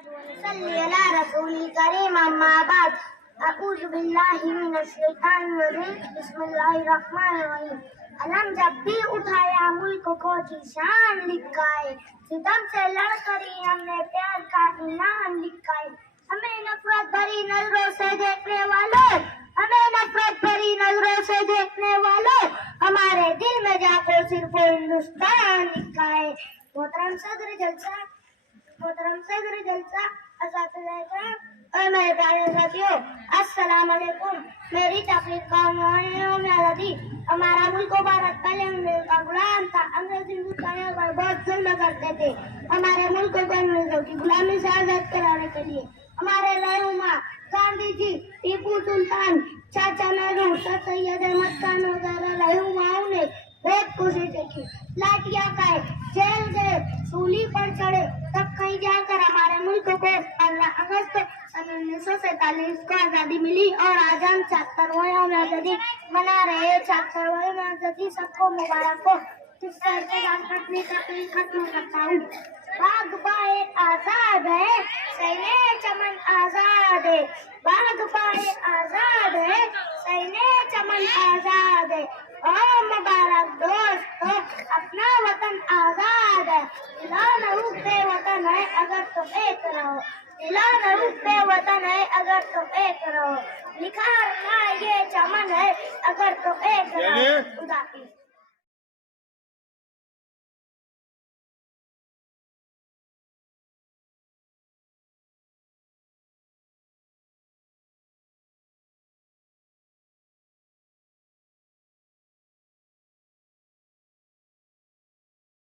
सल्ली अला रसूलिल करीम अम्मा बाद अऊज़ु बिल्लाहि मिनश शैतानिर रजीम बिस्मिल्लाहिर रहमानिर रहीम। अलम जब भी उठाया मुल्क को जीशान लिखा है, सितम से लड़करी हमने प्यार का इनाम लिखा है। हमें नफरत भरी नजरों से देखने वालों, हमें नफरत भरी नजरों से देखने वालों, हमारे दिल में जाको सिर्फ हिंदुस्तान लिखा है। मोहतरम सदर जलसा, मोहतरम सदर जलसा, और मेरे प्यारे साथियों, अस्सलाम वालेकुम। मेरी तकलीफ का उन्होंने आज़ादी। हमारा मुल्क भारत पहले अंग्रेज का गुलाम था। अंग्रेज हिंदुस्तानियों पर बहुत जुल्म करते थे। हमारे मुल्क को अंग्रेजों की गुलामी से आजाद कराने के लिए हमारे रहनुमा गांधी जी, टीपू सुल्तान, चाचा नेहरू, सर सैयद अहमद खान वगैरह रहनुमाओं ने बहुत कोशिशें की। लाठियां खाए, जेल गए, सूली पर चढ़े, तब कहीं जाकर हमारे मुल्क को 15 अगस्त 1947 को आजादी मिली। और आज हम 76वें आजादी मना रहे। 76वें आजादी सबको मुबारक हो। इस तरह से अपनी तकलीफ खत्म करता हूँ। बाग बाए आजाद है, सैने चमन आजाद है। बाग बाए आजाद है, सैने चमन आजाद है। ओ मुबारक दोस्तों, अपना वतन आजाद है। दिला रहू पे वतन है अगर तुम एक रहो, दिला रहू पे वतन है अगर तुम एक रहो। निखार का ये चमन है अगर तुम एक रहो। खुदा हाफिज़।